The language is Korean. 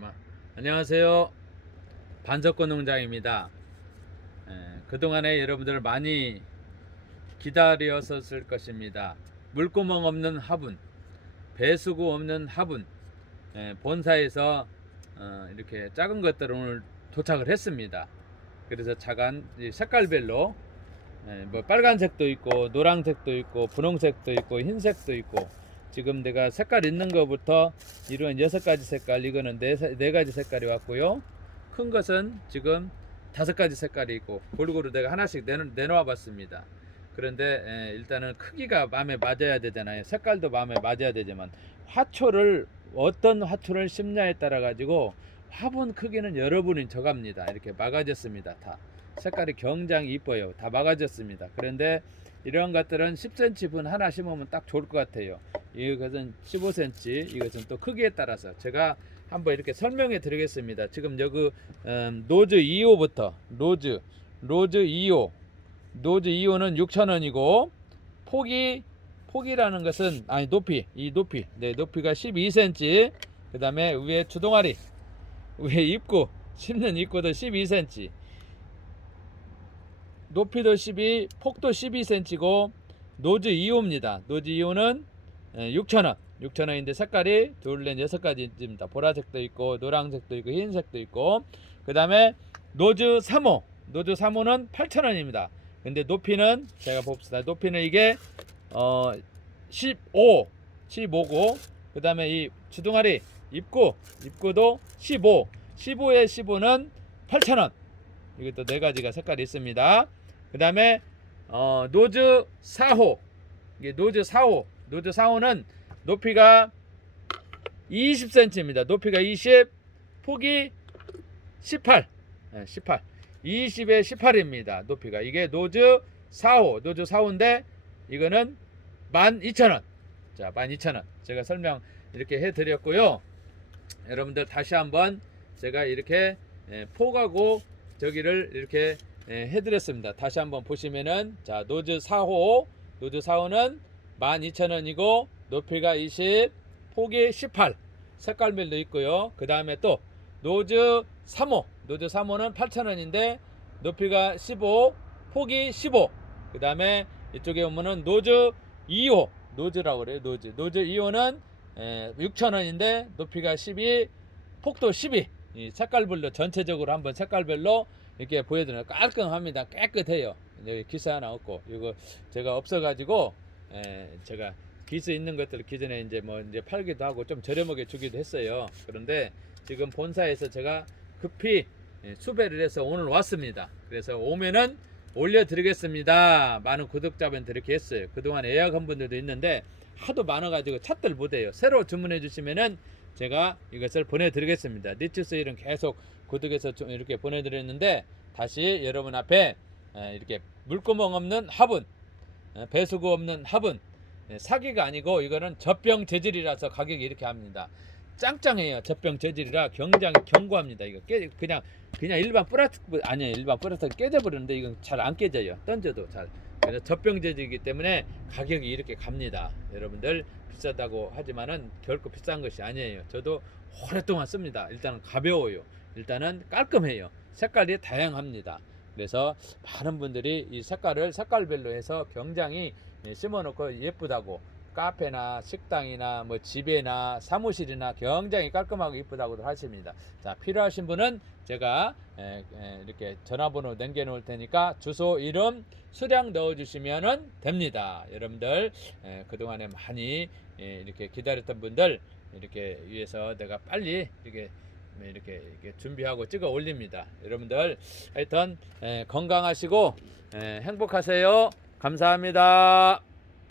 마. 안녕하세요. 반석권 농장입니다. 에, 그동안에 여러분들 많이 기다렸었을 것입니다. 물구멍 없는 화분, 배수구 없는 화분, 에, 본사에서 어, 이렇게 작은 것들을 오늘 도착을 했습니다. 그래서 이 색깔별로 에, 뭐 빨간색도 있고 노란색도 있고 분홍색도 있고 흰색도 있고 지금 내가 색깔 있는 거부터 이런 여섯 가지 색깔 이거는 네, 세- 네 가지 색깔이 왔고요. 큰 것은 지금 다섯 가지 색깔이 있고 골고루 내가 하나씩 내놓, 내놓아 봤습니다. 그런데 에, 일단은 크기가 마음에 맞아야 되잖아요. 색깔도 마음에 맞아야 되지만 화초를 어떤 화초를 심냐에 따라 가지고 화분 크기는 여러분이 정합니다. 이렇게 막아졌습니다 다. 색깔이 굉장히 이뻐요. 다 막아졌습니다. 그런데 이런 것들은 10cm 분 하나 심으면 딱 좋을 것 같아요 이것은 15cm 이것은 또 크기에 따라서 제가 한번 이렇게 설명해 드리겠습니다. 지금 여기 음, 노즈 2호부터 로즈 로즈 2호 노즈 2호는 6,000원이고 폭이 폭이라는 것은 아니 높이 이 높이. 네 높이가 12cm 그 다음에 위에 주동아리 위에 입구 심는 입구도 12cm 높이도 12 폭도 12cm고 노즈 2호입니다. 노즈 2호는 6,000원. 6,000원인데 색깔이 둘넷 여섯 가지입니다. 보라색도 있고 노란색도 있고 흰색도 있고. 그 다음에 노즈 3호. 노즈 3호는 8,000원입니다. 근데 높이는 제가 봅시다. 높이는 이게 어 15, 15고 그 다음에 이 주둥아리 입구. 입구도 15, 15에 15는 8,000원. 이것도 네 가지가 색깔이 있습니다. 그 다음에 어, 노즈 4호. 이게 노즈 4호 노즈 4호는 높이가 20cm입니다 높이가 20 폭이 18 예, 18 20에 18입니다. 높이가. 이게 노즈 4호 노즈 4호인데 이거는 12,000원. 자 12,000원. 제가 설명 이렇게 해드렸고요. 여러분들 다시 한번 제가 이렇게 예, 폭하고 저기를 이렇게 예, 해드렸습니다. 다시 한번 보시면은 자 노즈 4호 노즈 4호는 12,000원이고 높이가 20 폭이 18 색깔별도 있고요. 그 다음에 또 노즈 3호. 노즈 3호는 8,000원인데 높이가 15 폭이 15 그 다음에 이쪽에 오면은 노즈 2호. 노즈라고 그래요 노즈. 노즈 2호는 6,000원인데 높이가 12 폭도 12 이. 색깔별로 전체적으로 한번 색깔별로 이렇게 보여드려요 깔끔합니다. 깨끗해요. 여기 기스 하나 없고 이거 제가 없어가지고 에, 제가 기스 있는 것들 기존에 이제 뭐 이제 팔기도 하고 좀 저렴하게 주기도 했어요. 그런데 지금 본사에서 제가 급히 예, 수배를 해서 오늘 왔습니다. 그래서 오면은 올려드리겠습니다. 많은 구독자분들 이렇게 했어요. 그동안 예약한 분들도 있는데 하도 많아가지고 찾들 못해요. 새로 주문해 주시면은 제가 이것을 보내드리겠습니다. 니치스 일은 계속 구독해서 좀 이렇게 보내드렸는데 다시 여러분 앞에 에, 이렇게 물구멍 없는 화분 에, 배수구 없는 화분 에, 사기가 아니고 이거는 젖병 재질이라서 가격이 이렇게 합니다. 짱짱해요. 젖병 재질이라 굉장히 견고합니다 이거. 깨, 그냥 그냥 일반 플라스틱 아니에요 일반 플라스틱 깨져버리는데 이건 잘 안 깨져요. 던져도 잘. 그래서 젖병 재질이기 때문에 가격이 이렇게 갑니다. 여러분들 비싸다고 하지만은 결코 비싼 것이 아니에요. 저도 오랫동안 씁니다. 일단은 가벼워요. 일단은 깔끔해요. 색깔이 다양합니다 그래서 많은 분들이 이 색깔을 색깔별로 해서 굉장히 예, 심어놓고 예쁘다고 카페나 식당이나 뭐 집에나 사무실이나 굉장히 깔끔하고 이쁘다고도 하십니다. 자 필요하신 분은 제가 에, 에, 이렇게 전화번호 남겨놓을 테니까 주소 이름 수량 넣어주시면 됩니다. 여러분들 에, 그동안에 많이 예, 이렇게 기다렸던 분들 이렇게 위해서 내가 빨리 이렇게 네, 이렇게, 이렇게 준비하고 찍어 올립니다. 여러분들 하여튼 에, 건강하시고 에, 행복하세요. 감사합니다.